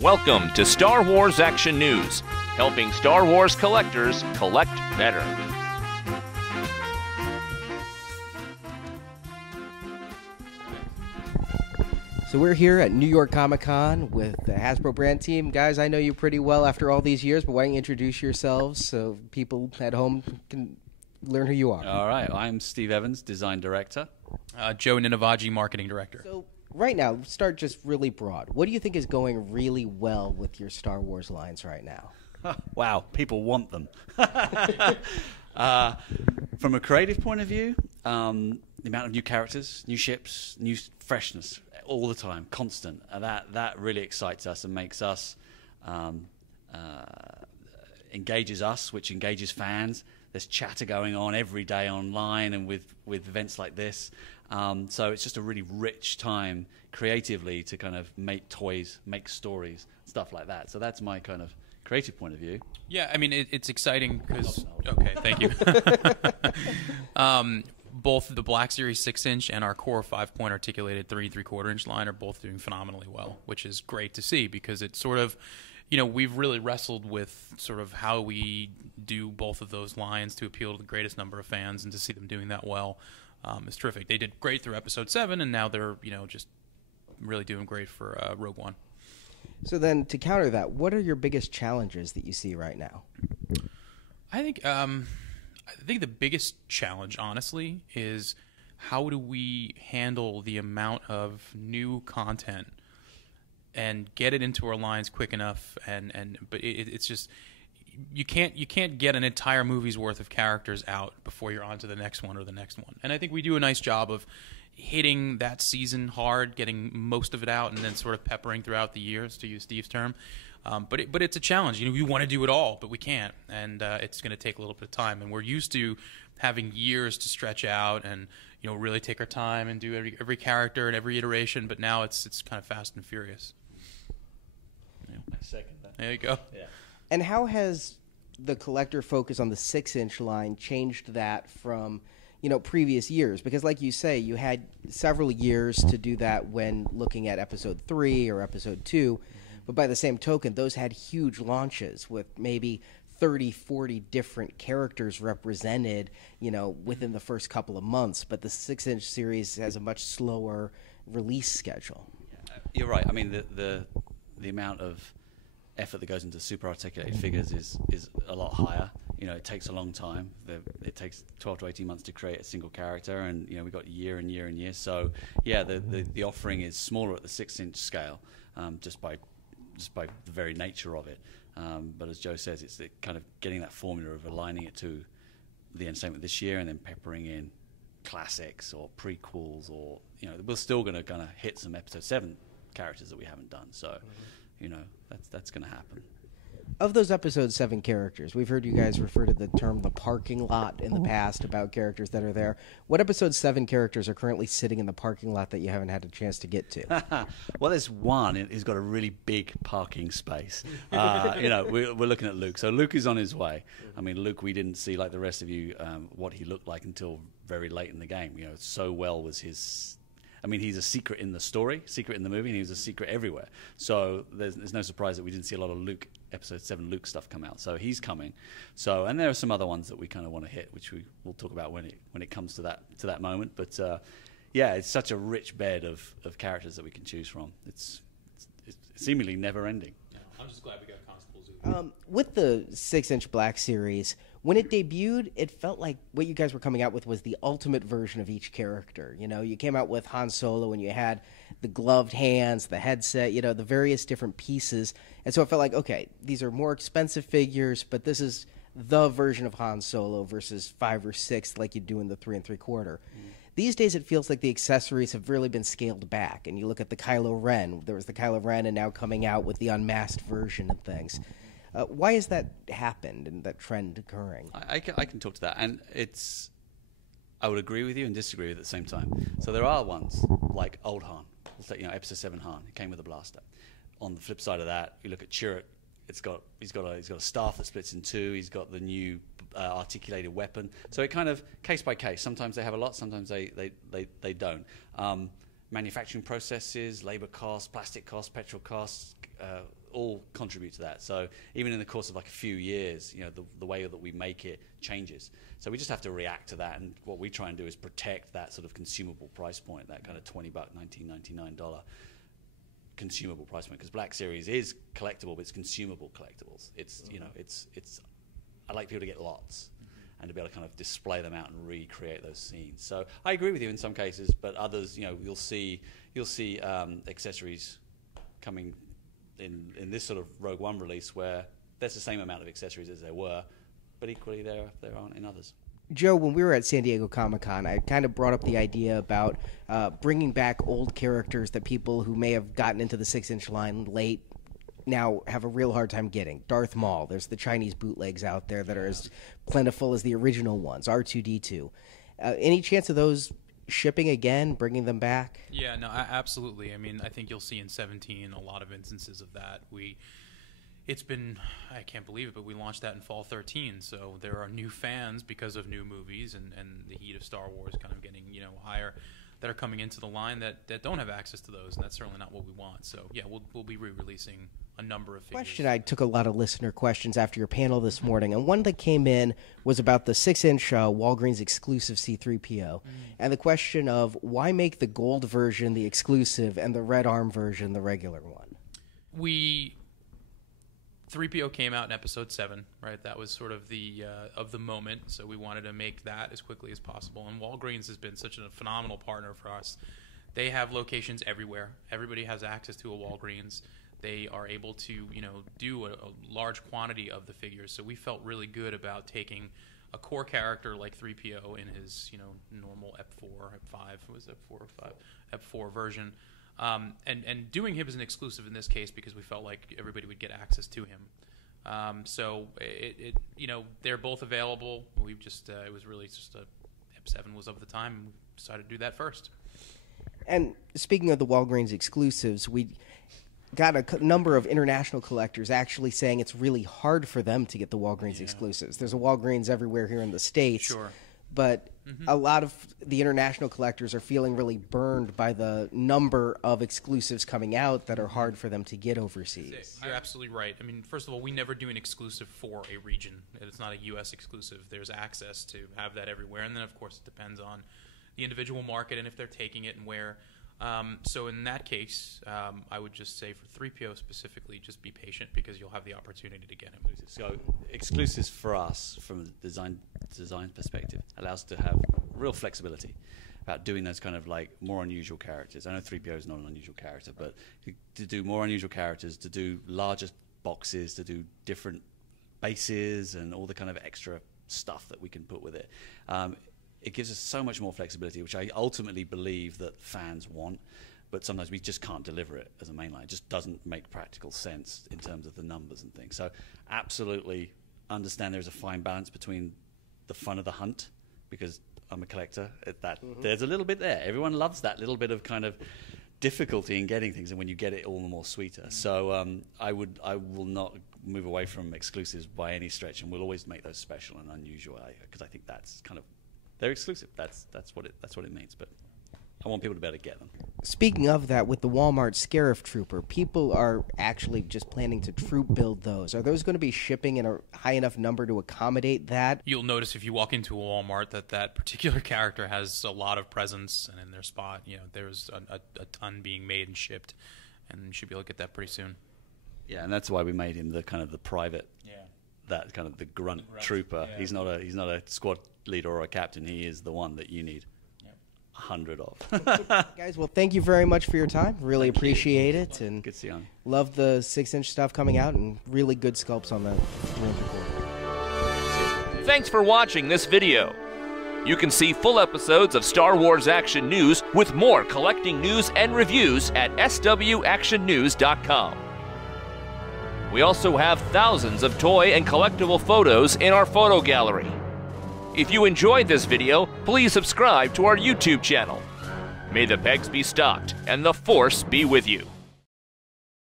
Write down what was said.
Welcome to Star Wars Action News, helping Star Wars collectors collect better. So we're here at New York Comic-Con with the Hasbro brand team. Guys, I know you pretty well after all these years, but why don't you introduce yourselves so people at home can learn who you are? All right, I'm Steve Evans, Design Director. Joe Ninavaji, Marketing Director. So right now, start just really broad. What do you think is going really well with your Star Wars lines right now? Wow, people want them. From a creative point of view, the amount of new characters, new ships, new freshness all the time, constant. That really excites us and makes us, engages us, which engages fans. There's chatter going on every day online and with events like this. So it's just a really rich time creatively to kind of make toys, make stories, stuff like that. So that's my kind of creative point of view. Yeah, I mean, it's exciting because... Okay, thank you. Both the Black Series 6-inch and our core 5-point articulated 3 3/4-inch line are both doing phenomenally well, which is great to see because it's sort of, you know, we've really wrestled with sort of how we do both of those lines to appeal to the greatest number of fans, and to see them doing that well is terrific. They did great through Episode 7, and now they're, you know, just really doing great for Rogue One. So then, to counter that, what are your biggest challenges that you see right now? I think the biggest challenge, honestly, is how do we handle the amount of new content and get it into our lines quick enough, but it's just you can't get an entire movie's worth of characters out before you're on to the next one or the next one. And I think we do a nice job of hitting that season hard, getting most of it out, and then sort of peppering throughout the years, to use Steve's term. But it's a challenge. You know, we want to do it all, but we can't, and it's going to take a little bit of time. And we're used to having years to stretch out and, you know, really take our time and do every character and every iteration. But now it's kind of fast and furious. Yeah. I second that. There you go. Yeah. And how has the collector focus on the 6-inch line changed that from, you know, previous years? Because like you say, you had several years to do that when looking at Episode 3 or Episode 2. But by the same token, those had huge launches with maybe 30, 40 different characters represented, you know, within the first couple of months. But the 6-inch series has a much slower release schedule. You're right. I mean, the amount of effort that goes into super articulated figures is a lot higher. You know, it takes a long time. It takes 12 to 18 months to create a single character, and, you know, we've got year and year and year. So, yeah, the offering is smaller at the 6-inch scale, just by the very nature of it. But as Joe says, it's kind of getting that formula of aligning it to the entertainment this year and then peppering in classics or prequels, or, you know, we're still going to kind of hit some Episode 7 characters that we haven't done. So, you know, that's going to happen. Of those Episode 7 characters, we've heard you guys refer to the term the parking lot in the past about characters that are there. What Episode 7 characters are currently sitting in the parking lot that you haven't had a chance to get to? Well, there's one who's got a really big parking space. You know, we're looking at Luke. So Luke is on his way. I mean, Luke, we didn't see, like the rest of you, what he looked like until very late in the game. You know, so well was his... I mean, he's a secret in the story, secret in the movie, and he was a secret everywhere. So there's no surprise that we didn't see a lot of Luke, Episode 7 Luke stuff come out. So he's coming. So, and there are some other ones that we kind of want to hit, which we'll talk about when it comes to that moment. But yeah, it's such a rich bed of characters that we can choose from. It's seemingly never ending. Yeah, I'm just glad we got Constable Zoo. With the 6-inch Black Series, when it debuted, it felt like what you guys were coming out with was the ultimate version of each character. You know, you came out with Han Solo and you had the gloved hands, the headset, you know, the various different pieces. And so it felt like, okay, these are more expensive figures, but this is the version of Han Solo versus 5 or 6 like you do in the 3 3/4. These days it feels like the accessories have really been scaled back. And you look at the Kylo Ren. There was the Kylo Ren, and now coming out with the unmasked version and things. Why has that happened and that trend occurring? I can talk to that, and I would agree with you and disagree with you at the same time. So there are ones like old Han, you know, Episode 7 Han, who came with a blaster. On the flip side of that, you look at Chirrut. He's got a staff that splits in two. He's got the new articulated weapon. So it kind of case by case. Sometimes they have a lot. Sometimes they don't. manufacturing processes, labor costs, plastic costs, petrol costs, all contribute to that. So even in the course of like a few years, you know, the way that we make it changes. So we just have to react to that. And what we try and do is protect that sort of consumable price point, that kind of $20, $19.99 consumable price point. Because Black Series is collectible, but it's consumable collectibles. It's, you know, it's. I like people to get lots and to be able to kind of display them out and recreate those scenes. So I agree with you in some cases, but others, you know, you'll see accessories coming in this sort of Rogue One release where there's the same amount of accessories as there were, but equally there aren't in others. Joe, when we were at San Diego Comic-Con, I kind of brought up the idea about bringing back old characters that people who may have gotten into the 6-inch line late now have a real hard time getting. Darth Maul, there's the Chinese bootlegs out there that are as plentiful as the original ones, R2-D2. Any chance of those shipping again, bringing them back? Yeah, no, absolutely. I mean, I think you'll see in 17 a lot of instances of that. It's been, I can't believe it, but we launched that in fall 13, so there are new fans because of new movies and the heat of Star Wars kind of getting, you know, higher, that are coming into the line that don't have access to those, and that's certainly not what we want. So yeah, we'll be re-releasing a number of figures. Question: I took a lot of listener questions after your panel this morning, and one that came in was about the 6-inch Walgreens exclusive C-3PO, and the question of why make the gold version the exclusive and the red arm version the regular one? Threepio came out in episode 7, right? That was sort of the moment, so we wanted to make that as quickly as possible. And Walgreens has been such a phenomenal partner for us. They have locations everywhere. Everybody has access to a Walgreens. They are able to, you know, do a large quantity of the figures. So we felt really good about taking a core character like Threepio in his, you know, normal Ep4, Ep5, was Ep4 or 5, Ep4 version. And doing him as an exclusive in this case because we felt like everybody would get access to him. So it you know, they're both available. We've just it was really just Ep7 was of the time, and we decided to do that first. And speaking of the Walgreens exclusives, we got a number of international collectors actually saying it's really hard for them to get the Walgreens exclusives. There's a Walgreens everywhere here in the States. Sure. But a lot of the international collectors are feeling really burned by the number of exclusives coming out that are hard for them to get overseas. You're absolutely right. I mean, first of all, we never do an exclusive for a region. It's not a U.S. exclusive. There's access to have that everywhere. And then, of course, it depends on the individual market and if they're taking it and where. So in that case, I would just say for Threepio specifically, just be patient because you'll have the opportunity to get him. So exclusives for us, from a design perspective, allows us to have real flexibility about doing those kind of like more unusual characters. I know Threepio is not an unusual character, but to do more unusual characters, to do larger boxes, to do different bases and all the kind of extra stuff that we can put with it. It gives us so much more flexibility, which I ultimately believe that fans want, but sometimes we just can't deliver it as a mainline. It just doesn't make practical sense in terms of the numbers and things. So absolutely understand there's a fine balance between the fun of the hunt, because I'm a collector, there's a little bit there. Everyone loves that little bit of kind of difficulty in getting things, and when you get it, all the more sweeter. So I will not move away from exclusives by any stretch, and we'll always make those special and unusual, because I think that's kind of, they're exclusive. That's what it means. But I want people to be able to get them. Speaking of that, with the Walmart Scarif Trooper, people are actually just planning to troop build those. Are those going to be shipping in a high enough number to accommodate that? You'll notice if you walk into a Walmart that particular character has a lot of presence, and in their spot, you know, there's a ton being made and shipped, and you should be able to get that pretty soon. Yeah, and that's why we made him the kind of the private. Yeah. That kind of the grunt trooper. Yeah. He's not a squad leader or a captain. He is the one that you need 100 of. Guys, well, thank you very much for your time. Really appreciate it, and good to see you. Love the 6-inch stuff coming out, and really good sculpts on the Ranger. Thanks for watching this video. You can see full episodes of Star Wars Action News with more collecting news and reviews at swactionnews.com. We also have thousands of toy and collectible photos in our photo gallery. If you enjoyed this video, please subscribe to our YouTube channel. May the pegs be stocked and the Force be with you.